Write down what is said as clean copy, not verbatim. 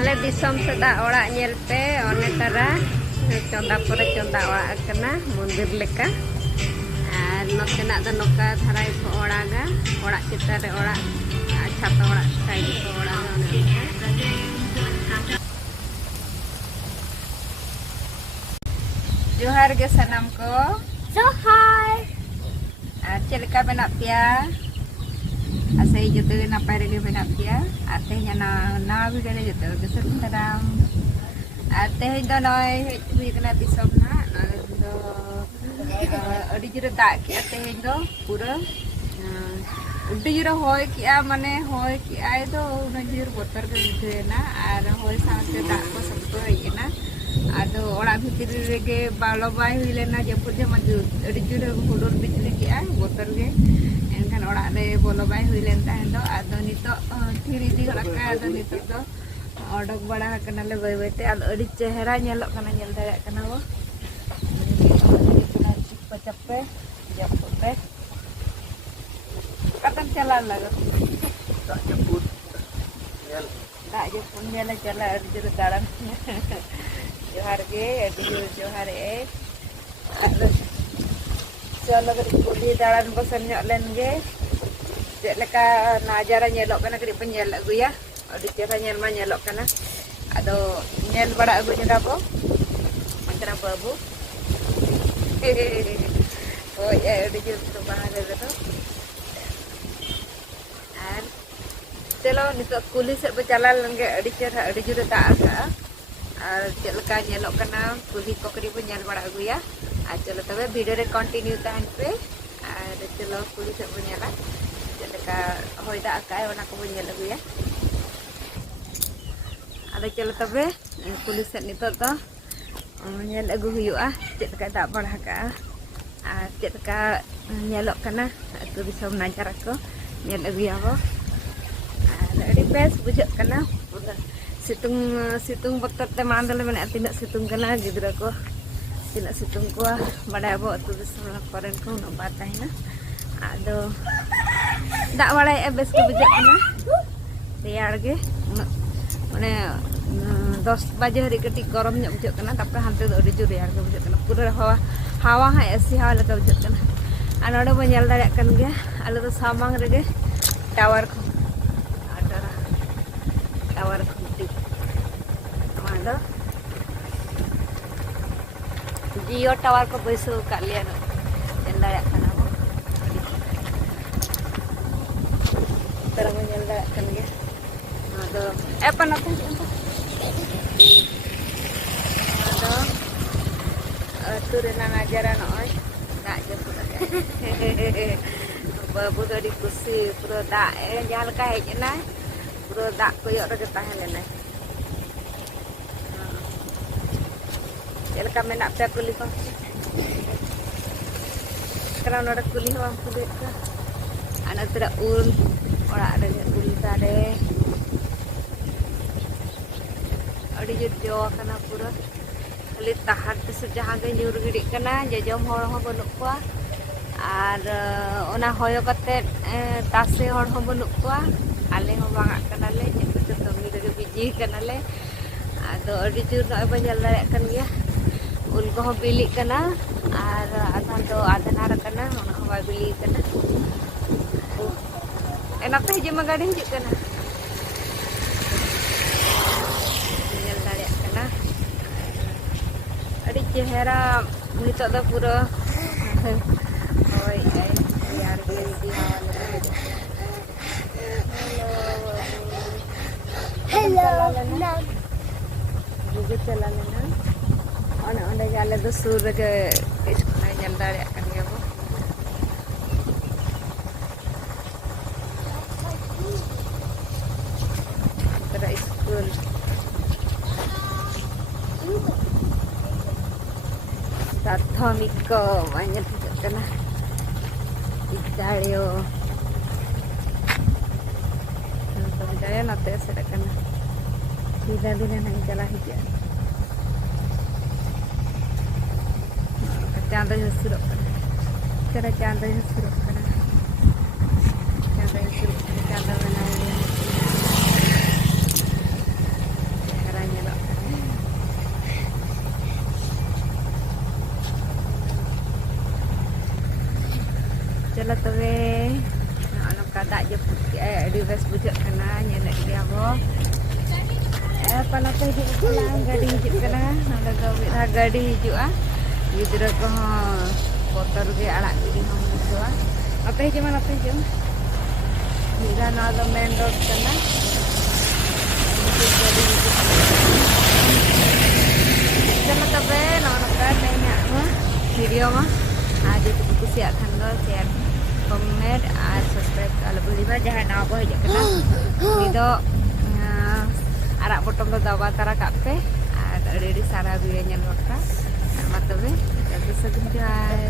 ale disom seda ora nyel pe one tara conda pore conda ora kena mundir leka ar notena da noka tharai ko ora ga ora kita re ora chata ora kai ko ora Johar ge sanam ko Johar ched leka menak pia asai jote napai rege menak pia ate nya na video re jote ge seram ate do noi hui kena disom na do adi jure dak ki ate do pura udi jure hoy ki a mane hoy ki ai do una jur botar ge bujena ar hoy saate dak ko sabto ina ado ora bhitir rege balo bai huilena japur je maju adi jure hulur bijli ki a botar ge enkan ora re bolo bai huilen ta do ado nito thiri di laka ado nito do odok bada kanale bai bai te adi chehra nyelok kana nyel dare kana wo cepe jape kapan jalan lagu tak jemput nyel tak jemput nyel jalan adi jure dalam Johar ge adi Johar Chalo kari kuli dalan bosan nyok len ge cek leka najara nyelok kana kari penyel agu ya adi cara nyel ma nyelok kana ado nyel bada agu nyerapo antara babu oh ya adi jur bahar itu ar chalo nitok kuli set berjalan ge adi cara adi jur tak asa ar cek leka nyelok kana kuli ko kari penyel bada agu ya चलो तब video रे continue ताहन पे और चलो कुली से बनेला चलका होइदा आकाय ओना को बनेल गुया आदे चलो तबे कुली से नितो तो nyel agu huyu'a चलका दा बढ़ा का और चलका nyelok kana aku bisa menajar aku nyel agu ya bo adi best bujak kana situng betot te mandal mena tindak situng kana gidra ko tidak situng kuah badai bawa tu semua koren kau nak batai na ado tak walai ebes ke bejak na biar ge mana 10 baje hari ketik korom nyok bejak kana tapi hantu tu ada juri harga bejak kana pura hawa hai esi hawa leka bejak kana anoda menyal dayak kan ge alu tu samang rege tower ko ada tower ko ada Jio tower ko besu kalian nyelda kana mo terang nyelda kan ge ado apa natin ado turena ajaran oi tak jemput babu tadi kusi pura dak jalan ka hej na pura dak koyok ra tahan na Elka menak pe kuli ko karena ada kuli orang kulit ka anak tidak orang ada kuli tade adi jo kana pura kali tahan sejahan ge nyur gidi kana jajom hor ho banuk ko ar ona hoyo kate tase hor ho banuk ko ale ho bangak kana le nyebut temi de biji kana le ado adi jur no banjal dare kan ya उनको हम बिली करना और आधा तो आधा नारा करना उनको हम बिली करना enak teh jema gaden juk kana nyel dayak kana adi chehra nitok da pura oi biar ge di hello juga jalanana ona jalan tu sur ke nyel dayak kan ya bo tera school Tathamiko banyak juga kena Italia tapi saya nanti saya kena tidak dengan jalan hijau Canda hesuru cara canda hesuru kana canda hesuru canda mana bes bujak kena nyenek dia boh. Panate hijau pulang gadi hijau kena nada gawe gadi hijau gidra ko kotor ge alak di hong hijau apa hijau mana apa hijau hira nada main road kena gadi hijau jangan tabe nonton nanya video mah ada tu kusiakan lo share comment subscribe kalau boleh mah jangan apa aja kena itu arak potong ke dawa tara kape ada di sarabia nyen lokal matabe bisa genjai